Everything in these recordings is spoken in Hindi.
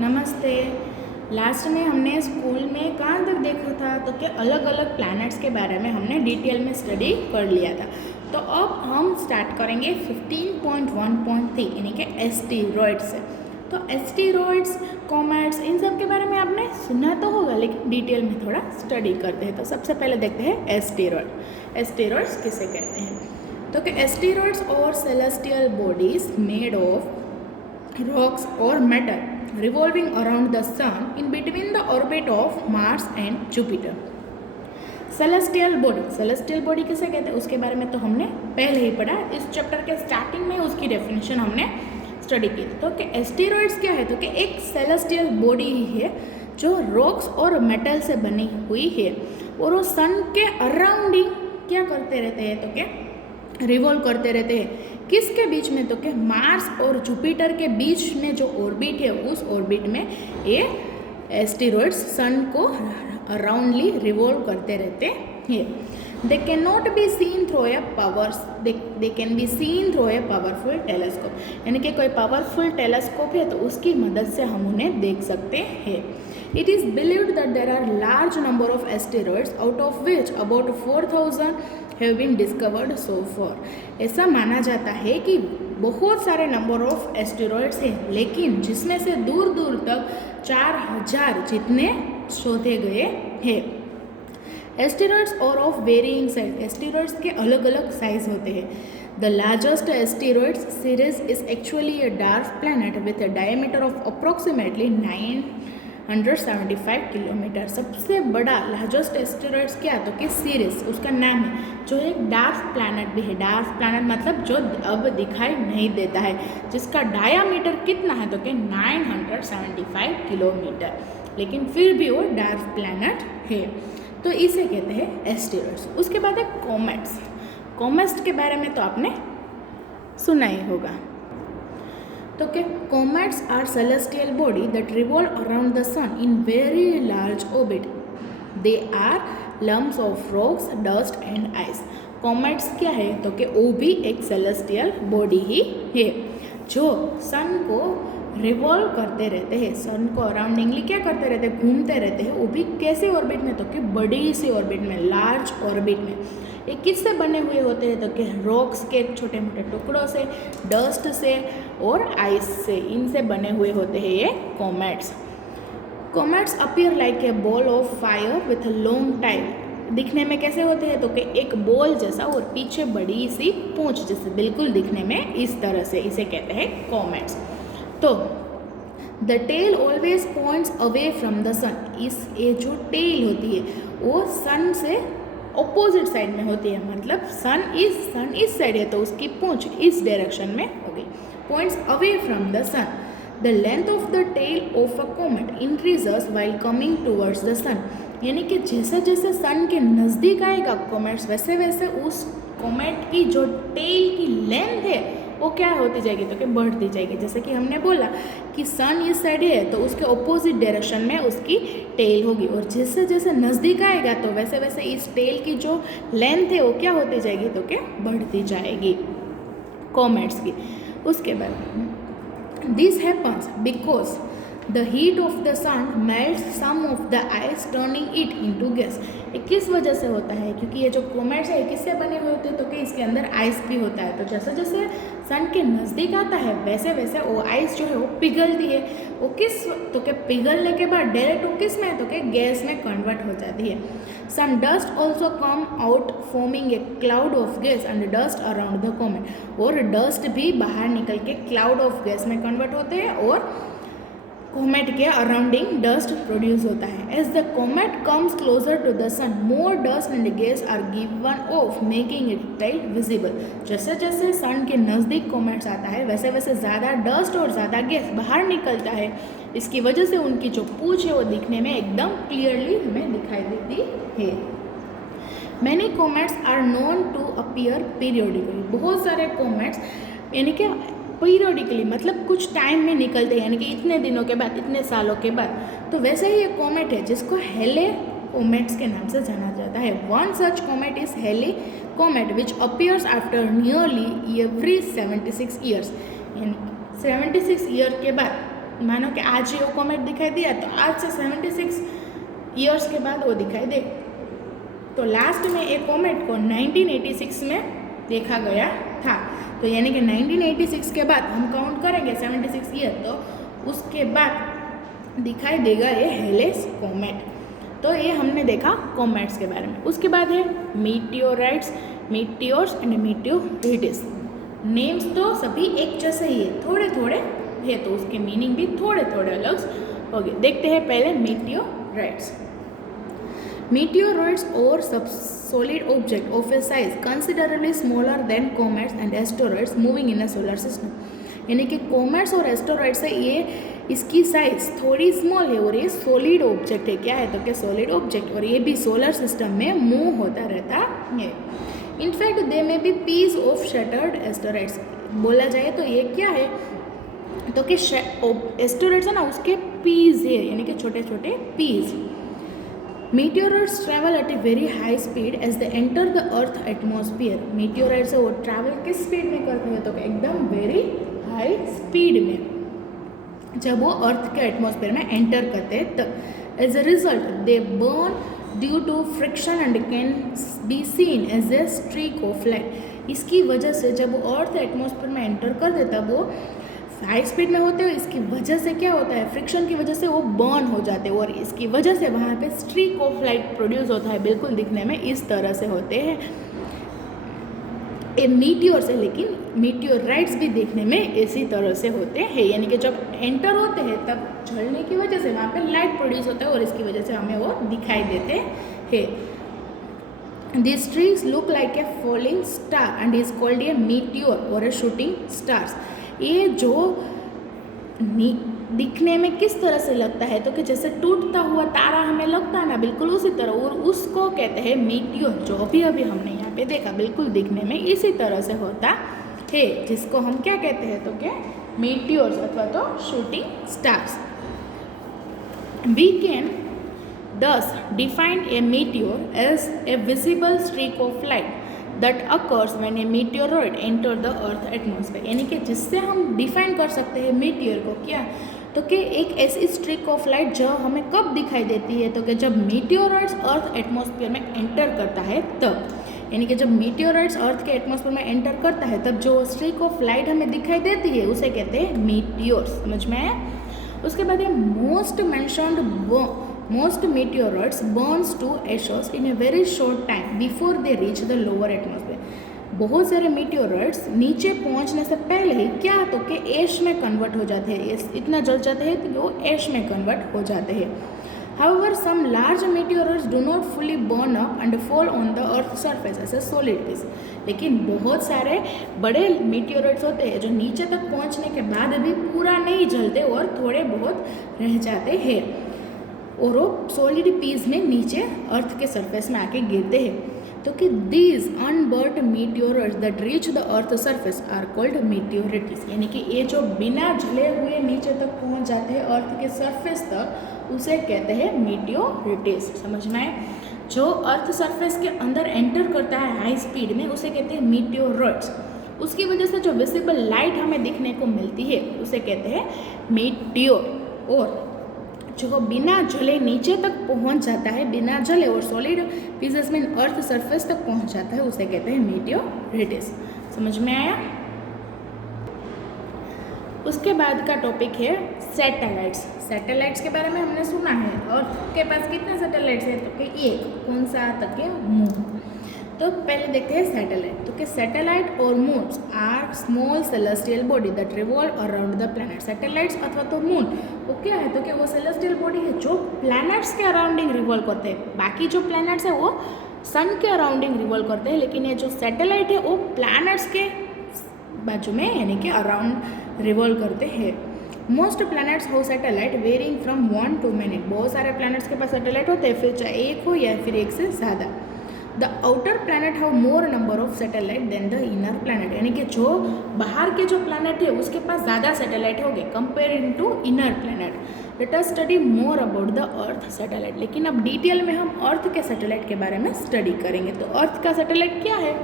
नमस्ते। लास्ट में हमने स्कूल में कहाँ तक देखा था तो कि अलग अलग प्लैनेट्स के बारे में हमने डिटेल में स्टडी कर लिया था। तो अब हम स्टार्ट करेंगे 15.1.3 यानी कि एस्टेरॉइड्स से। तो एस्टेरॉइड्स, कॉमेट्स, इन सब के बारे में आपने सुना तो होगा, लेकिन डिटेल में थोड़ा स्टडी करते हैं। तो सबसे पहले देखते हैं एस्टेरॉइड। एस्टेरॉइड्स किसे कहते हैं? तो कि एस्टेरॉइड्स और celestial bodies made of rocks or metal revolving around the sun in between the orbit of Mars and Jupiter. Celestial body किसे कहते हैं उसके बारे में तो हमने पहले ही पढ़ा। इस चैप्टर के स्टार्टिंग में उसकी डेफिनेशन हमने स्टडी की। तो कि एस्टेरॉइड्स क्या है? तो कि एक सेलेस्टियल बॉडी ही है जो रॉक्स और मेटल से बनी हुई है और वो सन के अराउंडिंग क्या करते रहते हैं? तो कि रिवॉल्व करते रहते हैं। किसके बीच में? तो कि मार्स और जुपिटर के बीच में जो ऑर्बिट है उस ऑर्बिट में ये एस्टेरॉइड्स सन को अराउंडली रिवॉल्व करते रहते हैं। They can not be seen through a they can be seen through a powerful telescope, यानी कि कोई पावरफुल टेलीस्कोप है तो उसकी मदद से हम उन्हें देख सकते हैं। It is believed that there are large number of asteroids, out of which about 4,000 have been discovered so far. ऐसा माना जाता है कि बहुत सारे नंबर ऑफ एस्टेरॉइड्स हैं, लेकिन जिसमें से दूर दूर तक 4,000 जितने शोधे गए हैं। एस्टेरॉइड्स और ऑफ वेरिइंग साइज, एस्टेरॉइड्स के अलग अलग साइज होते हैं। The largest asteroids series is actually a dwarf planet with a diameter of approximately 975 kilometre. सबसे बड़ा लार्जेस्ट एस्टेरॉइड्स क्या? तो कि सीरीज उसका नाम है, जो एक डार्क प्लैनेट भी है। डार्क प्लैनेट मतलब जो अब दिखाई नहीं देता है, जिसका डायामीटर कितना है? तो कि 975 किलोमीटर, लेकिन फिर भी वो डार्क प्लैनेट है, तो इसे कहते हैं एस्टेरॉइड्स। उसके बाद है कॉमेट्स। कॉमेट्स के बारे में तो आपने सुना ही होगा। तो कि comets are celestial body that revolve around the sun in very large orbit. They are lumps of rocks, dust and ice. Comets क्या है? तो कि वो भी एक सेलेस्टियल बॉडी ही है जो सन को रिवॉल्व करते रहते हैं, सन को अराउंडिंगली क्या करते रहते हैं? घूमते रहते हैं। वो भी कैसे ऑर्बिट में? तो कि बड़ी सी ऑर्बिट में, लार्ज ऑर्बिट में। ये किससे बने हुए होते हैं? तो कि रॉक्स के छोटे मोटे टुकड़ों से, डस्ट से और आइस से, इनसे बने हुए होते हैं ये comets. Comets appear like a ball of fire with a long tile. दिखने में कैसे होते हैं? तो कि एक बॉल जैसा और पीछे बड़ी सी पूंछ जैसे, बिल्कुल दिखने में इस तरह से, इसे कहते हैं कॉमेट्स। तो the tail always points away from the sun. ये जो टेल होती है वो सन से ऑपोजिट साइड में होती है, मतलब सन इस साइड है तो उसकी पूंछ इस डायरेक्शन में होगी। Points away from the sun. The length of the tail of a comet increases while coming towards the sun, यानी कि जैसे जैसे सन के नज़दीक आएगा कॉमेट्स, वैसे वैसे उस कॉमेट की जो टेल की लेंथ है वो क्या होती जाएगी? तो कि बढ़ती जाएगी। जैसे कि हमने बोला कि सन इस साइड है तो उसके ऑपोजिट डायरेक्शन में उसकी टेल होगी, और जैसे जैसे नज़दीक आएगा तो वैसे वैसे इस टेल की जो लेंथ है वो क्या होती जाएगी? तो कि बढ़ती जाएगी कॉमेट्स की। उसके बाद this happens because the heat of the sun melts some of the ice turning it into gas. ये किस वजह से होता है? क्योंकि ये जो कॉमेट्स है किससे बने हुए होते हैं? तो कि इसके अंदर आइस भी होता है। तो जैसे जैसे सन के नज़दीक आता है वैसे वैसे वो आइस जो है वो पिघलती है। वो किस? तो कि पिघलने के बाद डायरेक्ट वो किस में? तो कि गैस में कन्वर्ट हो जाती है। Some dust also come out forming a cloud of gas and dust around the comet. और डस्ट भी बाहर निकल के क्लाउड ऑफ गैस में कन्वर्ट होते हैं और कॉमेट के अराउंडिंग डस्ट प्रोड्यूस होता है। As the comet comes closer to the sun more dust and gas are given off making it light visible. जैसे जैसे सन के नज़दीक कॉमेट्स आता है वैसे वैसे ज़्यादा डस्ट और ज़्यादा गैस बाहर निकलता है। इसकी वजह से उनकी जो पूंछ है वो दिखने में एकदम क्लियरली हमें दिखाई देती है। Many comets are known to appear periodically. बहुत सारे कॉमेट्स यानी कि पीरियोडिकली मतलब कुछ टाइम में निकलते हैं, यानी कि इतने दिनों के बाद, इतने सालों के बाद। तो वैसे ही एक कॉमेट है जिसको हेले कॉमेट्स के नाम से जाना जाता है। One such comet is Halley comet which appears after nearly every 76 years, यानी 76 ईयर के बाद मानो कि आज ये वो कॉमेट दिखाई दिया तो आज से 76 ईयर्स के बाद वो दिखाई दे। तो लास्ट में एक कॉमेट को 1986 में देखा गया था। तो यानी कि 1986 के बाद हम काउंट करेंगे 76 ईयर, तो उसके बाद दिखाई देगा ये हेलेस कॉमेट। तो ये हमने देखा कॉमेट्स के बारे में। उसके बाद है मीटियोराइट्स, मीटियोर्स एंड मीटियोरिट्स। नेम्स तो सभी एक जैसे ही है, थोड़े थोड़े है, तो उसके मीनिंग भी थोड़े थोड़े अलग हो गए। देखते हैं पहले meteorites. Meteoroids or solid object of a size considerably smaller than comets and asteroids moving in a solar system। यानी कि कॉमेट्स और एस्टेरॉइड्स है, ये इसकी साइज थोड़ी स्मॉल है और ये सॉलिड ऑब्जेक्ट है। क्या है तो क्या सॉलिड ऑब्जेक्ट, और ये भी सोलर सिस्टम में मूव होता रहता है। In fact they may be piece of shattered asteroids. बोला जाए तो ये क्या है तो कि एस्टेरॉइड्स है ना, उसके पीस है, यानी कि छोटे छोटे piece. Meteoroids travel at a very high speed as they enter the Earth atmosphere। Meteoroids वो ट्रैवल किस स्पीड में करते हैं तो एकदम वेरी हाई स्पीड में, जब वो अर्थ के एटमॉस्फेयर में एंटर करते हैं तब। As a result they burn due to friction and can be seen as a streak of light. इसकी वजह से जब वो अर्थ एटमॉस्फेयर में एंटर करते तब वो हाई स्पीड में होते हैं। इसकी वजह से क्या होता है, फ्रिक्शन की वजह से वो बर्न हो जाते हैं और इसकी वजह से वहाँ पे स्ट्रीक ऑफ लाइट प्रोड्यूस होता है। बिल्कुल दिखने में इस तरह से होते हैं ये मीटियोर से, लेकिन मीटियोराइट्स भी देखने में इसी तरह से होते हैं। यानी कि जब एंटर होते हैं तब जलने की वजह से वहाँ पे लाइट प्रोड्यूस होता है और इसकी वजह से हमें वो दिखाई देते हैं। These streaks look like a falling star and is called a meteor or a shooting stars। ये जो दिखने में किस तरह से लगता है तो कि जैसे टूटता हुआ तारा हमें लगता है ना, बिल्कुल उसी तरह, और उसको कहते हैं मीटियोर। जो अभी हमने यहाँ पे देखा बिल्कुल दिखने में इसी तरह से होता है, जिसको हम क्या कहते हैं तो क्या मीटियोर्स अथवा तो shooting stars. We can thus define a meteor as a visible streak of light that occurs when a meteoroid enter the earth atmosphere। यानी कि जिससे हम डिफाइन कर सकते हैं मीटियर को क्या तो कि एक ऐसी स्ट्रीक ऑफ लाइट जो हमें कब दिखाई देती है तो कि जब मीटियोराइड्स अर्थ एटमॉस्फेयर में एंटर करता है तब। यानी कि जब मीटियोराइड्स अर्थ के एटमॉस्फेयर में एंटर करता है तब जो स्ट्रीक ऑफ लाइट हमें दिखाई देती है उसे कहते हैं मीटियोर्स। समझ में आया। उसके बाद ये most meteoroids burns to ashes in a very short time before they reach the lower atmosphere। बहुत सारे मीटियोराइड्स नीचे पहुंचने से पहले ही क्या तो कि ऐश में कन्वर्ट हो जाते हैं, इतना जल जाते हैं कि वो ऐश में कन्वर्ट हो जाते हैं। However, some large meteoroids do not fully burn up and fall on the earth's surface as a solid piece। लेकिन बहुत सारे बड़े मीटियोराइड्स होते हैं जो नीचे तक पहुंचने के बाद भी पूरा नहीं जलते और थोड़े बहुत रह जाते हैं और वो सॉलिड पीस में नीचे अर्थ के सरफेस में आके गिरते हैं। तो कि these unburnt meteoroids that reach the earth surface are called meteorites. यानी कि ये जो बिना जले हुए नीचे तक पहुंच जाते हैं अर्थ के सरफेस तक उसे कहते हैं मीटियोरिट्स। समझ में आए। जो अर्थ सरफेस के अंदर एंटर करता है हाई स्पीड में उसे कहते हैं मीटियोराइड्स। उसकी वजह से जो विजिबल लाइट हमें दिखने को मिलती है उसे कहते हैं मीटियोर। और जो बिना जले नीचे तक पहुंच जाता है, बिना जले और सॉलिड पीसेस में अर्थ सरफेस तक पहुंच जाता है उसे कहते हैं मीटियोरिट्स। समझ में आया। उसके बाद का टॉपिक है सैटेलाइट्स। सैटेलाइट्स के बारे में हमने सुना है। अर्थ के पास कितने सैटेलाइट्स हैं तो कि एक, कौन सा तक है मून। तो पहले देखते हैं सैटेलाइट। तो कि सैटेलाइट और moons are small celestial body that revolve around the planet. Satellites अथवा तो मून वो क्या है तो कि वो सेलेस्टियल बॉडी है जो प्लैनेट्स के अराउंडिंग रिवॉल्व करते हैं। बाकी जो प्लैनेट्स है वो सन के अराउंडिंग रिवॉल्व करते हैं, लेकिन ये जो सैटेलाइट है वो प्लैनेट्स के बाजू में यानी कि अराउंड रिवॉल्व करते हैं। मोस्ट प्लैनेट्स हो satellite varying from 1 to many। बहुत सारे प्लैनेट्स के पास सैटेलाइट होते हैं, फिर चाहे एक हो या फिर एक से ज़्यादा। The outer planet have more number of satellite than the inner planet. यानी कि जो बाहर के जो प्लैनेट है उसके पास ज़्यादा सैटेलाइट होंगे comparing to inner planet. Let us study more about the earth satellite. लेकिन अब डिटेल में हम अर्थ के सैटेलाइट के बारे में स्टडी करेंगे। तो अर्थ का सैटेलाइट क्या है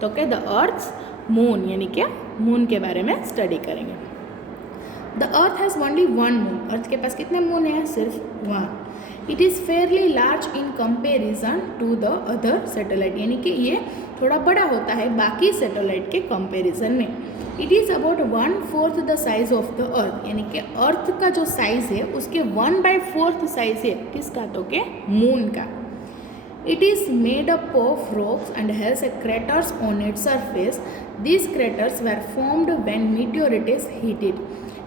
तो क्या द अर्थ मून, यानी क्या मून के बारे में स्टडी करेंगे। The earth has only one moon, earth के पास कितने मून है? सिर्फ one. It is fairly large in comparison to the other satellite, यानी कि ये थोड़ा बड़ा होता है बाकी सैटेलाइट के कंपेरिजन में. It is about 1/4 the size of the earth, यानी कि अर्थ का जो साइज है उसके 1/4 साइज है किसका? तो के मून का. It is made up of rocks and has a craters on its surface. These craters were formed when meteorite is heated.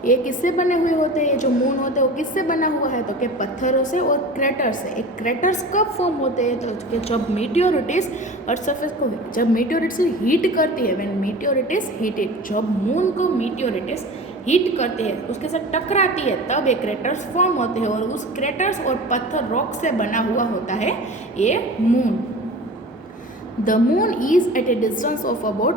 ये किससे बने हुए होते हैं? जो मून होते हैं वो किससे बना हुआ है? तो के पत्थरों से और क्रेटर से. एक क्रेटर्स कब फॉर्म होते हैं? तो कि जब मीटियोरिटिस अर्थ सरफेस को जब मीटियोरिटिस हीट करती है, व्हेन मीटियोरिटिस हीटेड, जब मून को मीटियोरिटिस हीट करती है उसके साथ टकराती है तब ये क्रेटर्स फॉर्म होते हैं और उस क्रेटर्स और पत्थर रॉक से बना हुआ होता है ये moon. The moon is at a distance of about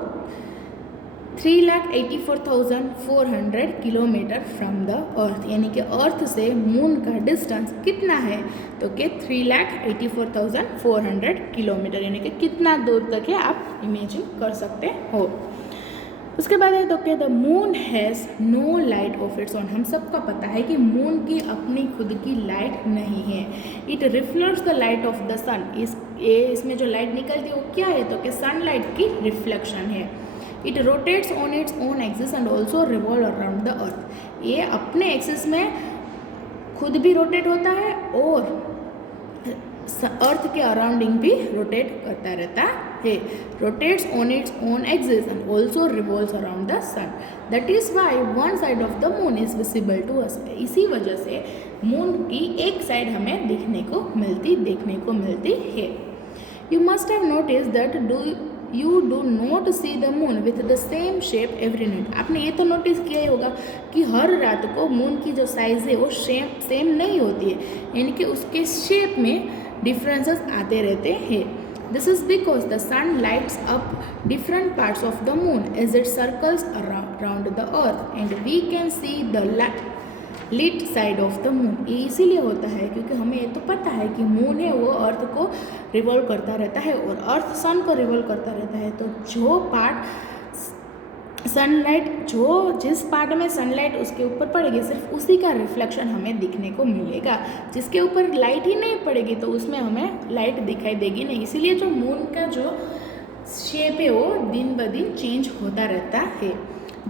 3,84,400 kilometre from the earth, यानी कि अर्थ से मून का डिस्टेंस कितना है? तो कि 3,84,400 किलोमीटर, यानी कि कितना दूर तक है आप इमेजिन कर सकते हो. उसके बाद है तो कि the moon has no light of its own. हम सबको पता है कि मून की अपनी खुद की लाइट नहीं है. It reflects the light of the sun. इसमें जो लाइट निकलती है वो क्या है? तो कि सनलाइट की रिफ्लेक्शन है. It rotates on its own axis and also revolve around the अर्थ. ये अपने एक्सिस में खुद भी रोटेट होता है और अर्थ के अराउंडिंग भी रोटेट करता रहता है. Rotates on its own axis and also revolves around the sun. That is why one side of the moon is visible to us. इसी वजह से मून की एक साइड हमें देखने को मिलती है. You must have notice that you do not see the moon with the same shape every night. आपने ये तो नोटिस किया ही होगा कि हर रात को मून की जो साइज़ है वो सेम नहीं होती है, यानी कि उसके शेप में डिफरेंसेस आते रहते हैं. This is because the sun lights up different parts of the moon as it circles around the earth and we can see the lit side of the moon. ये इसीलिए होता है क्योंकि हमें ये तो पता है कि मून है वो अर्थ को रिवॉल्व करता रहता है और अर्थ सन को रिवॉल्व करता रहता है. तो जो पार्ट सनलाइट जिस पार्ट में सनलाइट उसके ऊपर पड़ेगी सिर्फ उसी का रिफ्लेक्शन हमें दिखने को मिलेगा. जिसके ऊपर लाइट ही नहीं पड़ेगी तो उसमें हमें लाइट दिखाई देगी नहीं. इसीलिए जो मून का जो शेप है वो दिन ब दिन चेंज होता रहता है.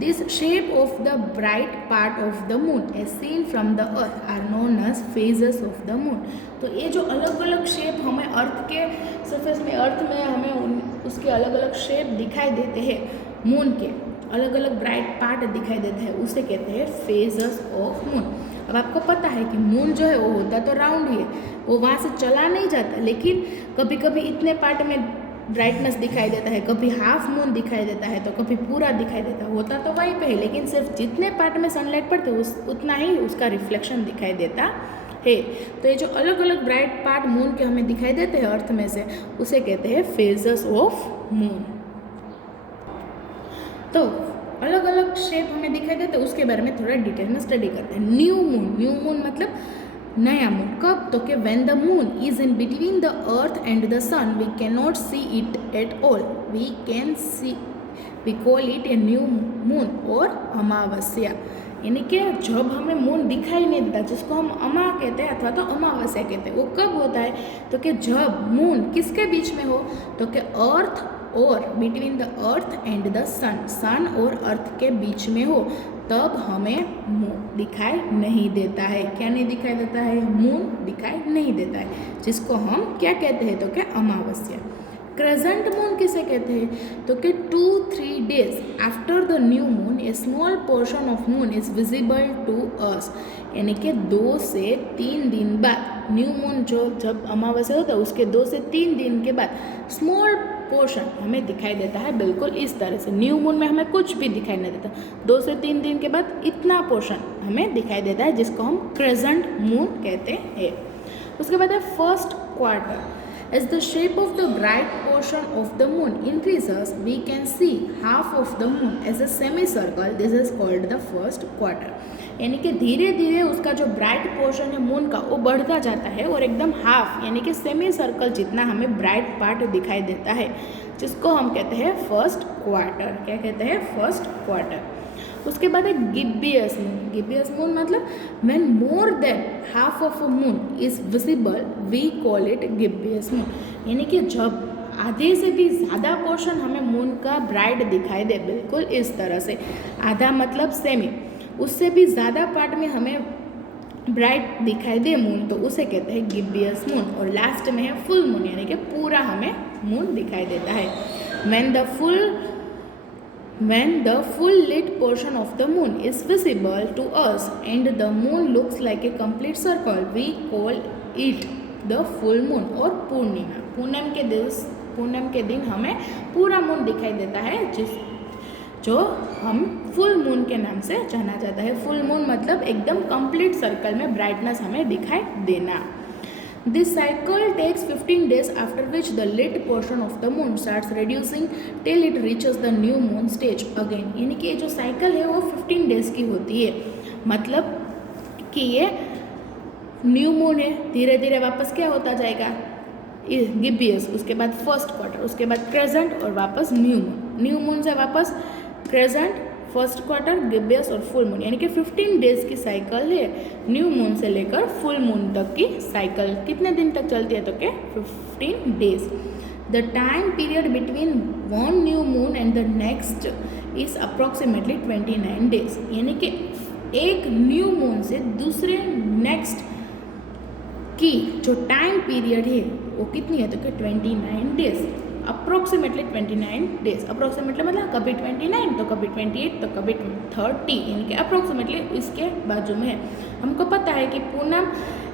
This shape of the bright part of the moon as seen from the earth are known as phases of the moon. तो ये जो अलग अलग शेप हमें अर्थ के सरफेस में हमें उसके अलग अलग शेप दिखाई देते हैं, मून के अलग अलग ब्राइट पार्ट दिखाई देते हैं, उसे कहते हैं फेजेस ऑफ मून. अब आपको पता है कि मून जो है वो होता तो राउंड ही है, वो वहाँ से चला नहीं जाता, लेकिन कभी कभी इतने पार्ट में ब्राइटनेस दिखाई देता है, कभी हाफ मून दिखाई देता है तो कभी पूरा दिखाई देता है. होता तो वहीं पे है लेकिन सिर्फ जितने पार्ट में सनलाइट पड़ते है उतना ही उसका रिफ्लेक्शन दिखाई देता है. तो ये जो अलग अलग ब्राइट पार्ट मून के हमें दिखाई देते हैं अर्थ में से, उसे कहते हैं फेजेस ऑफ मून. तो अलग अलग शेप हमें दिखाई देते हैं, उसके बारे में थोड़ा डिटेल में स्टडी करते हैं. न्यू मून मतलब नया मून. कब? तो कि when the moon is in between the earth and the sun we can not see it at all. We call it a new moon और अमावस्या. यानी कि जब हमें मून दिखाई नहीं देता, जिसको हम अमा कहते हैं अथवा तो अमावस्या कहते हैं, वो कब होता है? तो कि जब मून किसके बीच में हो? तो कि अर्थ और between the earth and the sun और अर्थ के बीच में हो, तब हमें मून दिखाई नहीं देता है. क्या नहीं दिखाई देता है? मून दिखाई नहीं देता है, जिसको हम क्या कहते हैं? तो क्या अमावस्या. क्रेसेंट मून किसे कहते हैं? तो कि 2-3 days after the new moon a small portion of moon is visible to us. यानी कि 2 से 3 दिन बाद न्यू मून जब अमावस्या होता है उसके 2 से 3 दिन के बाद स्मॉल पोर्शन हमें दिखाई देता है. बिल्कुल इस तरह से न्यू मून में हमें कुछ भी दिखाई नहीं देता, 2 से 3 दिन के बाद इतना पोर्शन हमें दिखाई देता है, जिसको हम क्रेसेंट मून कहते हैं. उसके बाद है first quarter. As the shape of the bright portion of the moon increases, we can see half of the moon as a semicircle. This is called the first quarter. यानी कि धीरे धीरे उसका जो ब्राइट पोर्शन है मून का वो बढ़ता जाता है और एकदम हाफ यानी कि सेमी सर्कल जितना हमें ब्राइट पार्ट दिखाई देता है, जिसको हम कहते हैं फर्स्ट क्वार्टर. क्या कहते हैं? First quarter. उसके बाद है गिब्बियस मून। गिब्बियस मून मतलब when more than half of a moon is visible we call it gibbous moon, यानी कि जब आधे से भी ज़्यादा पोर्शन हमें मून का ब्राइट दिखाई दे, बिल्कुल इस तरह से, आधा मतलब सेमी, उससे भी ज़्यादा पार्ट में हमें ब्राइट दिखाई दे मून, तो उसे कहते हैं गिब्बियस मून। और लास्ट में है फुल मून, यानी कि पूरा हमें मून दिखाई देता है। When the full lit portion of the moon is visible to us and the moon looks like a complete circle, we call it the full moon और पूर्णिमा। पूनम के दिन हमें पूरा मून दिखाई देता है, जो हम फुल मून के नाम से जाना जाता है। फुल मून मतलब एकदम कंप्लीट सर्कल में ब्राइटनेस हमें दिखाई देना। This cycle takes 15 days, after which the lit portion of the moon starts reducing till it reaches the new moon stage again। यानी कि ये जो साइकिल है वो 15 डेज की होती है, मतलब कि ये न्यू मून है, धीरे धीरे वापस क्या होता जाएगा, गिब्बियस, उसके बाद फर्स्ट क्वार्टर, उसके बाद क्रेजेंट और वापस न्यू मून, न्यू मून से वापस क्रेजेंट, फर्स्ट क्वार्टर, गिब्बियस और फुल मून, यानी कि 15 डेज की साइकिल है। न्यू मून से लेकर फुल मून तक की साइकिल कितने दिन तक चलती है, तो क्या 15 days. The time period between one new moon and the next is approximately 29 days, यानी कि एक न्यू मून से दूसरे नेक्स्ट की जो टाइम पीरियड है वो कितनी है, तो क्या 29 डेज, अप्रोक्सीमेटली 29 डेज। अप्रोक्सीमेटली मतलब कभी 29 तो कभी 28 तो कभी 30, यानी कि अप्रोक्सीमेटली इसके बाजू में है। हमको पता है कि पूनम,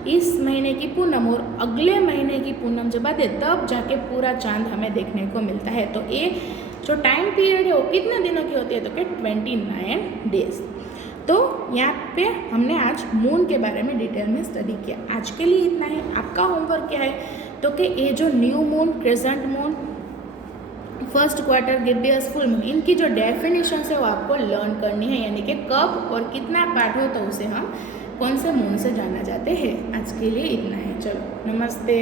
इस महीने की पूनम और अगले महीने की पूनम जब आते तब जाके पूरा चांद हमें देखने को मिलता है। तो ये जो टाइम पीरियड है वो कितने दिनों की होती है, तो क्या 29 डेज। तो यहाँ पे हमने आज मून के बारे में डिटेल में स्टडी किया। आज के लिए इतना है। आपका होमवर्क क्या है, तो कि ये जो new moon, crescent moon, first quarter, gibbous, full moon, इनकी जो डेफिनेशन है वो आपको लर्न करनी है, यानी कि कब और कितना पार्ट हो तो उसे हम कौन से मून से जाना चाहते हैं। आज के लिए इतना है, चलो नमस्ते।